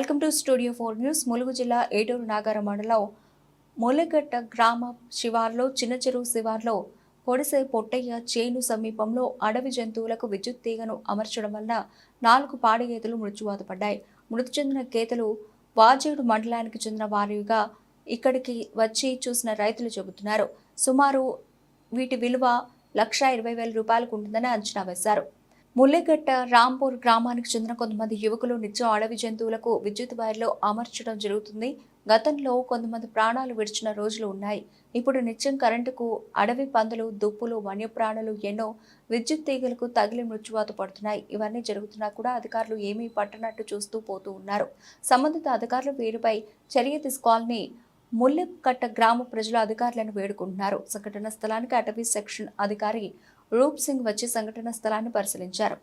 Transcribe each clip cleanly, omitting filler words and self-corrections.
Welcome to studio 4 news. Mulugu జిల్లా ఏటూరు నాగార మండలం మొలెగట్ట గ్రామ శివార్లో చిన్న చెరువు శివార్లో పొడిసే పొట్టయ్య చేను సమీపంలో అడవి జంతువులకు విద్యుత్ తీగను అమర్చడం వల్ల 4 పాడి గేదెలు మృత్యువాత పడ్డాయి. మృతి చెందిన గేదెలు వాజేడు మండలానికి చెందిన వారిగా ఇక్కడికి వచ్చి చూసిన రైతులు చెబుతున్నారు. సుమారు వీటి విలువ 1,20,000 రూపాయలకు ఉంటుందని అంచనా వేశారు. ముల్లెగట్ట రాంపూర్ గ్రామానికి చెందిన కొంతమంది యువకులు నిత్యం అడవి జంతువులకు విద్యుత్ వైర్లు అమర్చడం జరుగుతుంది. గతంలో కొంతమంది ప్రాణాలు విడిచిన రోజులు ఉన్నాయి. ఇప్పుడు నిత్యం కరెంటుకు అడవి పందులు, దుప్పులు, వన్యప్రాణులు ఎన్నో విద్యుత్ తీగలకు తగిలి మృత్యువాత పడుతున్నాయి. ఇవన్నీ జరుగుతున్నా కూడా అధికారులు ఏమీ పట్టనట్టు చూస్తూ పోతూ ఉన్నారు. సంబంధిత అధికారులు వీరిపై చర్య తీసుకోవాలని ముల్లెగట్ట గ్రామ ప్రజలు అధికారులను వేడుకుంటున్నారు. సంఘటన స్థలానికి అటవీ సెక్షన్ అధికారి రూప్ సింగ్ వచ్చి సంఘటన స్థలాన్ని పరిశీలించారు.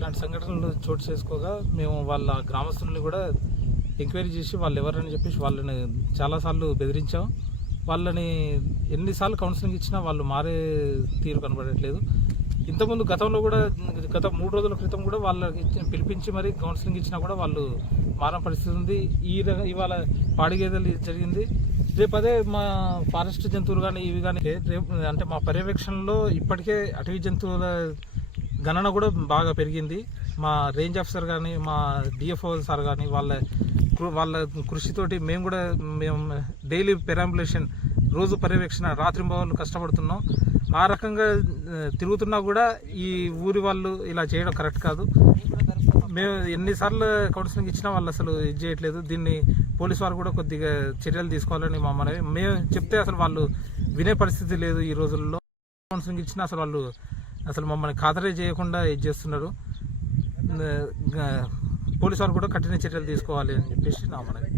ఇలాంటి సంఘటనలు చోటు చేసుకోగా మేము వాళ్ళ గ్రామస్తుల్ని కూడా ఎంక్వైరీ చేసి వాళ్ళు ఎవరని చెప్పేసి వాళ్ళని చాలాసార్లు బెదిరించాం. వాళ్ళని ఎన్నిసార్లు కౌన్సిలింగ్ ఇచ్చినా వాళ్ళు మారే తీరు కనబడట్లేదు. ఇంతకుముందు గతంలో కూడా గత 3 రోజుల క్రితం కూడా వాళ్ళకి పిలిపించి మరీ కౌన్సిలింగ్ ఇచ్చినా కూడా వాళ్ళు మారని పరిస్థితి ఉంది. ఇవాళ పాడిగేదలు జరిగింది. రేపు అదే మా ఫారెస్ట్ జంతువులు కానీ ఇవి కానీ రేపు అంటే మా పర్యవేక్షణలో ఇప్పటికే అటవీ జంతువుల గణన కూడా బాగా పెరిగింది. మా రేంజ్ ఆఫీసర్ కానీ మా డిఎఫ్ఓ సార్ కానీ వాళ్ళ కృషితోటి మేము డైలీ పెరాంబులేషన్, రోజు పర్యవేక్షణ, రాత్రింబవళ్ళు కష్టపడుతున్నాం. ఆ రకంగా తిరుగుతున్నా కూడా ఈ ఊరి వాళ్ళు ఇలా చేయడం కరెక్ట్ కాదు. మేము ఎన్నిసార్లు కౌన్సిలింగ్ ఇచ్చినా వాళ్ళు అసలు ఇది చేయట్లేదు. దీన్ని పోలీసు వారు కూడా కొద్దిగా చర్యలు తీసుకోవాలని మా మనవి. మేము చెప్తే అసలు వాళ్ళు వినే పరిస్థితి లేదు. ఈ రోజుల్లో కౌన్సిలింగ్ ఇచ్చినా అసలు మమ్మల్ని ఖాతరే చేయకుండా ఇది చేస్తున్నారు. పోలీసు వారు కూడా కఠిన చర్యలు తీసుకోవాలి అని చెప్పేసి నా మనవి.